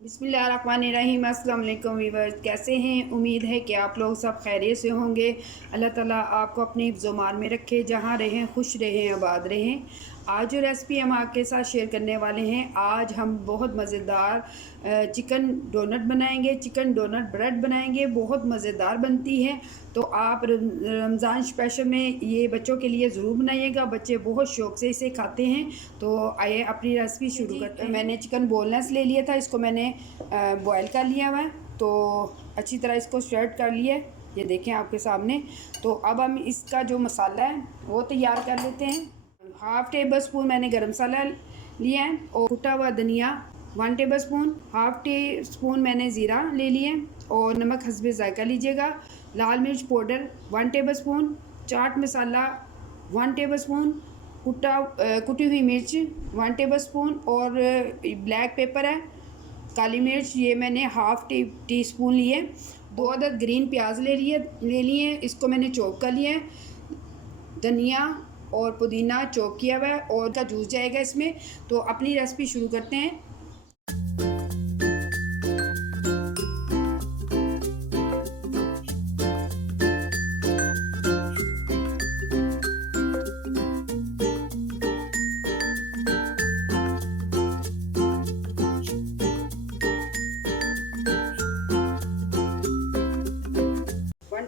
बिस्मिल्लाहिर्रहमानिर्रहीम। अस्सलाम वालेकुम वीवर्स, कैसे हैं? उम्मीद है कि आप लोग सब खैरियत से होंगे। अल्लाह ताला आपको अपने हिफ्ज़-ओ-मान में रखे, जहाँ रहें खुश रहें, आबाद रहें। आज जो रेसिपी हम आपके साथ शेयर करने वाले हैं, आज हम बहुत मज़ेदार चिकन डोनट बनाएंगे। चिकन डोनट ब्रेड बनाएंगे, बहुत मज़ेदार बनती है। तो आप रमज़ान स्पेशल में ये बच्चों के लिए ज़रूर बनाइएगा, बच्चे बहुत शौक़ से इसे खाते हैं। तो आइए अपनी रेसिपी शुरू करते हैं। मैंने चिकन बोनलेस ले लिया था, इसको मैंने बॉयल कर लिया हुआ है। तो अच्छी तरह इसको श्रेड कर लिया है, ये देखें आपके सामने। तो अब हम इसका जो मसाला है वो तैयार कर लेते हैं। हाफ़ टेबल स्पून मैंने गरम मसाला लिया है और कुटा हुआ धनिया 1 table spoon, half tea spoon मैंने ज़ीरा ले लिया है और नमक हस्बे ज़ायका लीजिएगा। लाल मिर्च powder 1 table spoon, chaat masala 1 table spoon, कुटी हुई मिर्च 1 टेबल स्पून और ब्लैक पेपर है, काली मिर्च ये मैंने हाफ़ टी स्पून लिए। 2 अदद ग्रीन प्याज ले लिए, इसको मैंने चॉप कर लिया है। धनिया और पुदीना चॉप किया हुआ है और का जूस जाएगा इसमें। तो अपनी रेसिपी शुरू करते हैं।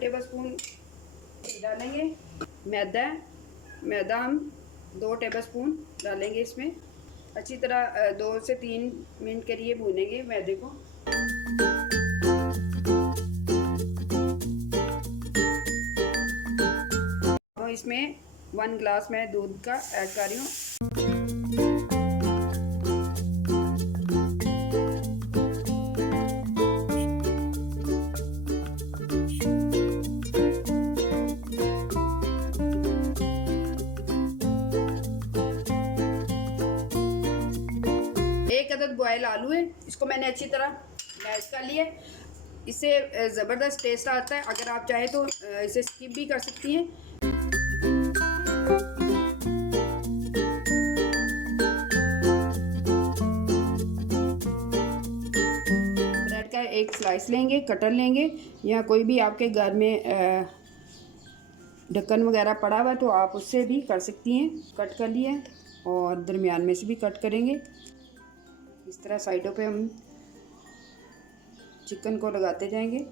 टेबल स्पून डालेंगे मैदा हम 2 टेबल स्पून डालेंगे इसमें। अच्छी तरह 2 से 3 मिनट के लिए भूनेंगे मैदे को। और इसमें 1 ग्लास मैं दूध का ऐड कर रही हूँ। एक अदद बॉयल आलू है, इसको मैंने अच्छी तरह मैश कर लिया। इससे ज़बरदस्त टेस्ट आता है। अगर आप चाहें तो इसे स्किप भी कर सकती हैं। ब्रेड का एक स्लाइस लेंगे, कटर लेंगे, या कोई भी आपके घर में ढक्कन वगैरह पड़ा हुआ है तो आप उससे भी कर सकती हैं। कट कर लिया और दरमियान में से भी कट करेंगे। इस तरह साइडों पे हम चिकन को लगाते जाएंगे।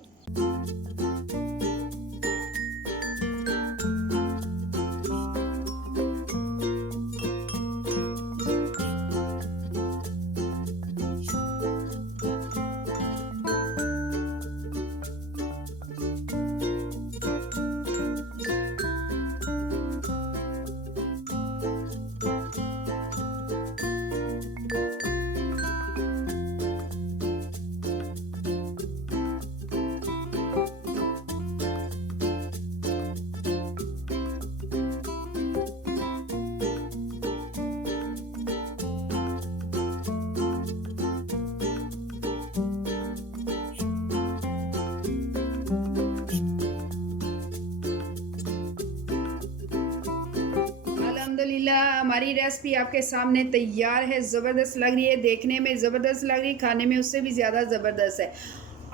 अल्हम्दुलिल्लाह हमारी रेसिपी आपके सामने तैयार है। ज़बरदस्त लग रही है, देखने में ज़बरदस्त लग रही है, खाने में उससे भी ज़्यादा ज़बरदस्त है।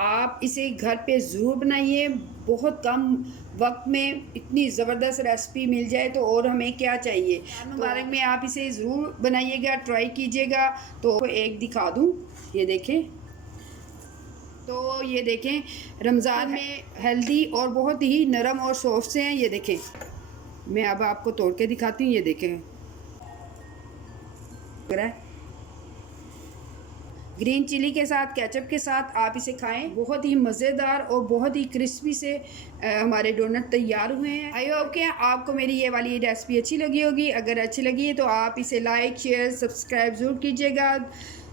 आप इसे घर पे ज़रूर बनाइए। बहुत कम वक्त में इतनी ज़बरदस्त रेसिपी मिल जाए तो और हमें क्या चाहिए। मुबारक में आप इसे ज़रूर बनाइएगा, ट्राई कीजिएगा। तो एक दिखा दूँ, ये देखें। तो ये देखें, रमज़ान में हेल्दी और बहुत ही नरम और सॉफ्ट से हैं। ये देखें, मैं अब आपको तोड़ के दिखाती हूँ। ये देखें, ग्रीन चिली के साथ, केचप के साथ आप इसे खाएं। बहुत ही मज़ेदार और बहुत ही क्रिस्पी से हमारे डोनट तैयार हुए हैं। आई होप कि आपको मेरी ये वाली रेसिपी अच्छी लगी होगी। अगर अच्छी लगी है तो आप इसे लाइक, शेयर, सब्सक्राइब ज़रूर कीजिएगा।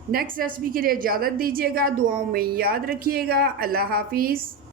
नेक्स्ट रेसिपी के लिए इजाज़त दीजिएगा। दुआओं में याद रखिएगा। अल्लाह हाफिज़।